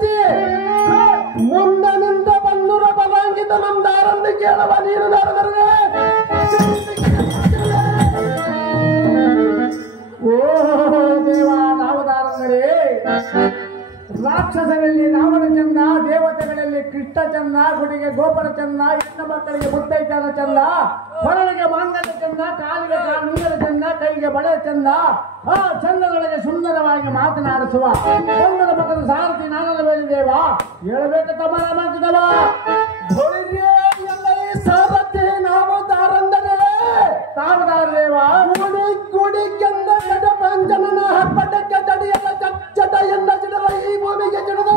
ಕಳಿಸಿ ಮುಂದನಿಂದ ಬನ್ನೂರ ಬಲಾಂಗಿತ ನಮ್ಮ ದಾರನ್ನು ಕೇಳವ ನೀನು ನಾರದರೆ ಓ ದೇವ ನಾಮದಾರಂಗರೇ, ರಾಕ್ಷಸರಲ್ಲಿ ರಾವಣ ಚಂದ, ದೇವತೆಗಳಲ್ಲಿ ಕೃಷ್ಣ ಚಂದ, ಗುಡಿಗೆ ಗೋಪುರ ಚಂದ, ಹೆಣ್ಣು ಮಕ್ಕಳಿಗೆ ಮುತ್ತೈತನ ಚಂದ, ಹೊರಳಿಗೆ ಮಾಂಗಲ್ಯ ಚಂದ, ಕಾಲಿಗೆ ನುಂಗಲ ಚಂದ, ಕೈಗೆ ಬಳೆ ಚಂದ, ಆ ಚಂದದೊಳಗೆ ಸುಂದರವಾಗಿ ಮಾತನಾಡಿಸುವ ಚಂದದ ಮಗನ ಸಾರಥಿ ನಾನಲ್ಲ ಬೇರಿದೇವ. ಹೇಳಬೇಕು ತಮ್ಮ ರಾಮಾಂಕಿತವ ಸಾರಥಿ ನಾವು ದಾರಂದರೆ ತಾವದಾರದೇವ. ಗುಡಿ ಗುಡಿ ಕೆಂದ ಕಡ ಪಂಚನನ ಹಬ್ಬಟಕ್ಕೆ ತಡಿಯಲ್ಲ ಚಚ್ಚಟ ಎಲ್ಲ ಚಿಡಲ ಈ ಭೂಮಿಗೆ ಚಿಡದು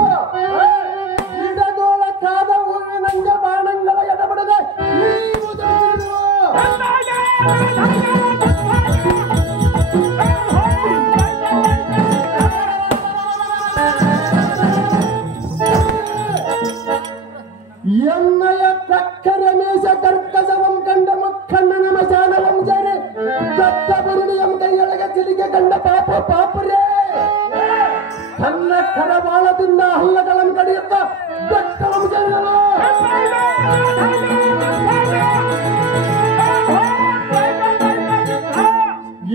ಇಡದೋಳಕ್ಕಾದ ಹೂವಿನಂಗ ಬಾಣಂಗಳ ಎಡಬಡದೆ ನೀವು ಎನ್ನಯ ಕಕ್ಕರ ಮೇಷ ಕರ್ಕಸವಂ ಕಂಡ ಮುಖಂಡನ ಮಶಾನವಂ ಸೇರಿ ದತ್ತ ಬರುಣಿಯಂ ಕೈಯೊಳಗೆ ಚಿಲಿಗೆ ಕಂಡ ಪಾಪ ಪಾಪರೇ ತನ್ನ ಕರವಾಳದಿಂದ ಹಲ್ಲಗಳನ್ನು ಕಡಿಯುತ್ತ ಬೆಟ್ಟವಂ ಸೇರಿದನು.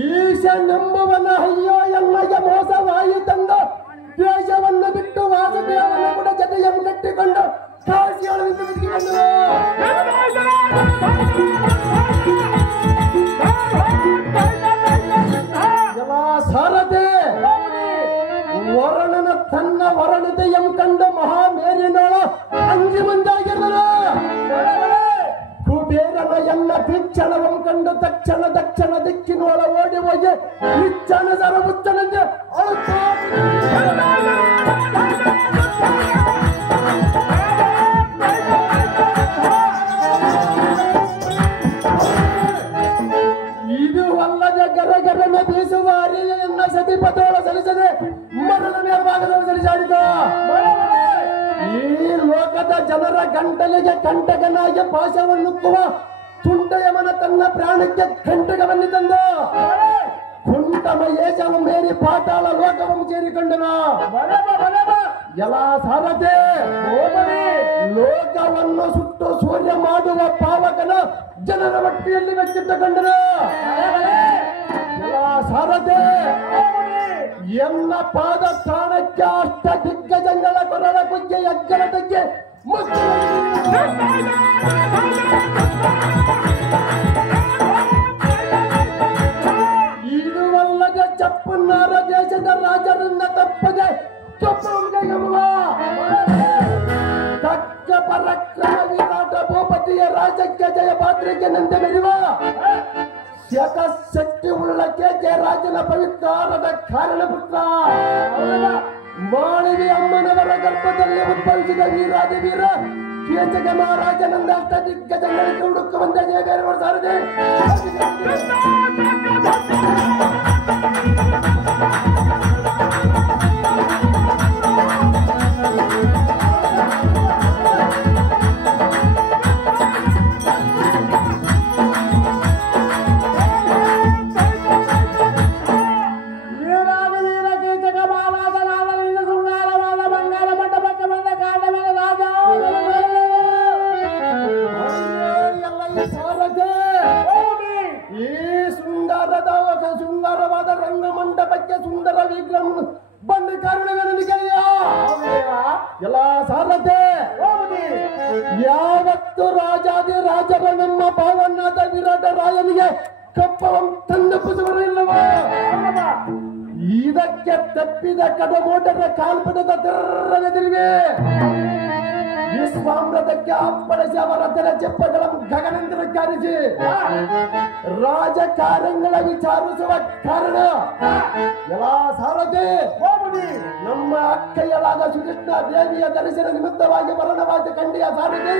ಈಶನೆಂಬುವನ ಅಯ್ಯೋ ಎನ್ನಯ ಮೋಸವಾಯಿತೆಂದು ದೇಶವನ್ನು ಬಿಟ್ಟು ವಾಸುದೇವನ ಕೂಡ ಜತೆಯನ್ನು ಕಟ್ಟಿಕೊಂಡು ಕಾಶಿಯೊಳಗೆ ಬಿಟ್ಟಿಕೊಂಡರು. ಸಾರಥೆ ವರಣನ ತನ್ನ ವರಣತೆಯಂ ಕಂಡ ಮಹಾಮೇರಿನೋಳ ಅಂಜಿ ಮುಂದಾಗಿರಲು ಕುಬೇರನ ಎಲ್ಲ ಭಿಕ್ಷಣವಂ ಕಂಡು ತಕ್ಷಣ ದಕ್ಷಿಣ ದಿಕ್ಕಿನೋಳ ಓಡಿ ಹೋಗಿ ನಿಚ್ಚಣ ಸರ ಮುಚ್ಚನಂತೆ ಅಳುತ್ತಾ ಇದು ಅಲ್ಲದೆ ಗರಗರನ ಬೀಸುವ ಅರಿಯನ್ನ ಸತಿಪತೋಳ ಸಲ್ಲಿಸದೆ ಮರಣ ಮೇಲ್ಭಾಗದಲ್ಲಿ ಸರಿಸಾಡಿತು. ಈ ಲೋಕದ ಜನರ ಗಂಟಲಿಗೆ ಕಂಟಕನಾಗಿ ಪಾಶವನ್ನುಕ್ಕುವ ತುಂಟಯಮನ ತನ್ನ ಪ್ರಾಣಕ್ಕೆ ಕಂಟಕವನ್ನು ತಂದು ಕುಂಟಮ ಏಜವ ಮೇರಿ ಪಾತಾಳ ಲೋಕವಂ ಸೇರಿಕೊಂಡನು. ಎಲ್ಲ ಸಾರಥೆ ಲೋಕವನ್ನು ಸುಟ್ಟು ಸೂರ್ಯ ಮಾಡುವ ಪಾವಕನ ಜನರ ಹೊಟ್ಟೆಯಲ್ಲಿ ವೆಚ್ಚಿಟ್ಟುಕೊಂಡನು. ಎಲ್ಲ ಸಾರಥೆ ಎನ್ನ ಪಾದ ಸ್ಥಾನಕ್ಕೆ ಅಷ್ಟ ದಿಗ್ಗಜಗಳ ಕೊರಳ ಕುಗ್ಗೆ ಎಜ್ಜಲ ತಗ್ಗೆ ಇದುವಲ್ಲದೆ ಚಪ್ಪನ್ನಾರ ದೇಶದ ರಾಜರನ್ನ ತಪ್ಪದೆ ತಕ್ಕ ಪರಕ್ರಮ ವಿರಾಟ ಭೂಪತಿಯ ರಾಜಕ್ಕೆ ಜಯಭಾದ್ರಿಗೆ ನಂತೆ ಮೆರೆಯುವ ಶತಶಕ್ತಿ ಉಳ್ಳ ಜಯರಾಜನ ಪವಿತ್ರಾರದ ಕಾರಣ ಪುತ್ರ ಮಾಳಿವಿ ಅಮ್ಮನವರ ಗರ್ಭದಲ್ಲಿ ಉದ್ಭವಿಸಿದ ವೀರಾದಿ ವೀರ ಕೇಚಕ ಮಹಾರಾಜನಂದ ಅಷ್ಟ ದಿಗ್ಗಜಗಳಿಗೆ ಹುಡುಕು ಬಂದ ಜಯ ಬೇರೆಯವರು ಸಾರದೆ ಸುಂದರವಾದ ರಂಗಮಂಟಪಕ್ಕೆ ಸುಂದರ ವಿಗ್ರಹ ಬಂದ ಕಾರಣವೇನಿಗೆ ಎಲ್ಲ ಸಾರಥೆ ಯಾವತ್ತು ರಾಜಾದಿ ರಾಜರ ನಮ್ಮ ಭಾವನಾದ ವಿರಾಟ ರಾಯನಿಗೆ ಕಪ್ಪವಂ ತಂದಪ್ಪುವವರು ಇಲ್ಲವ ಇದಕ್ಕೆ ತಪ್ಪಿದ ಕಡಮೋಟರ ಕಾಲ್ಪಡದ ತಿರ್ರನೆದಿರುವೆ ವಿಶ್ವಾಮೃತಕ್ಕೆ ಅಪ್ಪಳಿಸಿ ಅವರ ತಲೆ ಚೆಪ್ಪಗಳ ಗಗನಂತರ ಕಾರಿಸಿ ರಾಜಕಾರ್ಯಗಳ ವಿಚಾರಿಸುವ ಕಾರಣ ಎಲ್ಲ ಸಾರಥಿ ನಮ್ಮ ಅಕ್ಕಯ್ಯಲಾದ ಸುಕೃಷ್ಣ ದೇವಿಯ ದರ್ಶನ ನಿಮಿತ್ತವಾಗಿ ಮರಣವಾದ ಕಂಡಿಯ ಸಾರಥಿ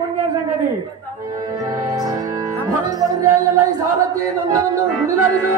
ಮುಂದಿನ ಸಂಗತಿ ಎಲ್ಲ ಈ ಸಾರಥಿ ನನ್ನನ್ನು ನುಡಿನಾಡಿದು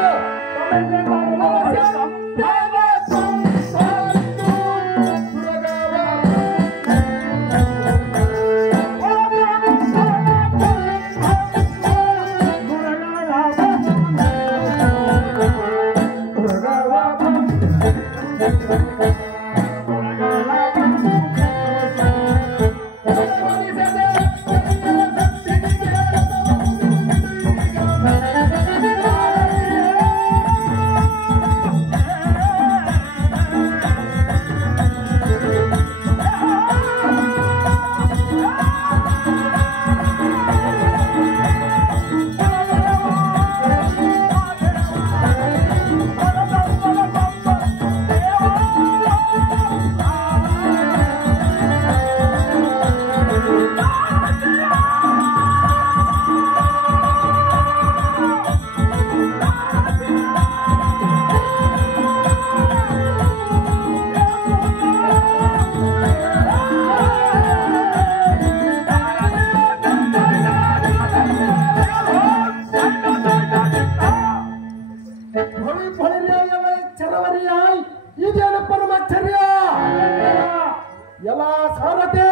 ಎಲ್ಲ ಸಾರಥಿ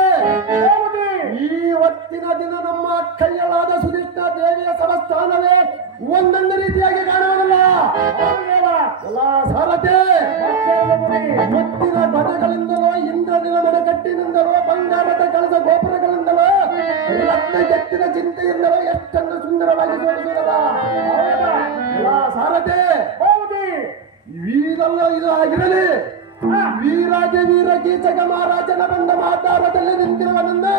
ಹೌದು. ಈ ಹೊತ್ತಿನ ದಿನ ನಮ್ಮ ಕೈಯಲಾದ ಸುಧಿಷ್ಠ ದೇವಿಯ ಸಂಸ್ಥಾನವೇ ಒಂದೊಂದು ರೀತಿಯಾಗಿ ಕಾಣುವುದಿಲ್ಲ. ಎಲ್ಲ ಸಾರಥಿ ಮುತ್ತಿನ ಧ್ವಜಗಳಿಂದಲೋ ಇಂದ್ರನಿನ ಮನೆಕಟ್ಟಿನಿಂದಲೋ ಬಂಗಾರದ ಕಳಸ ಗೋಪುರಗಳಿಂದಲೋ ರತ್ನಗೆತ್ತಿನ ಚಿಂತೆಯಿಂದಲೋ ಎಷ್ಟೊಂದು ಸುಂದರವಾಗಿ ತೋರಿಸುವುದಲ್ಲ. ಎಲ್ಲ ಸಾರಥಿ ಹೌದು. ವೀರಲ್ಲ ಇದು ಆಗಿರಲಿ. ವೀರಾಜ ವೀರ ಕೀಚಕ ಮಹಾರಾಜನ ಬಂದ ಮಾತಾರದಲ್ಲಿ ನಿಂತಿರುವನೆಂದು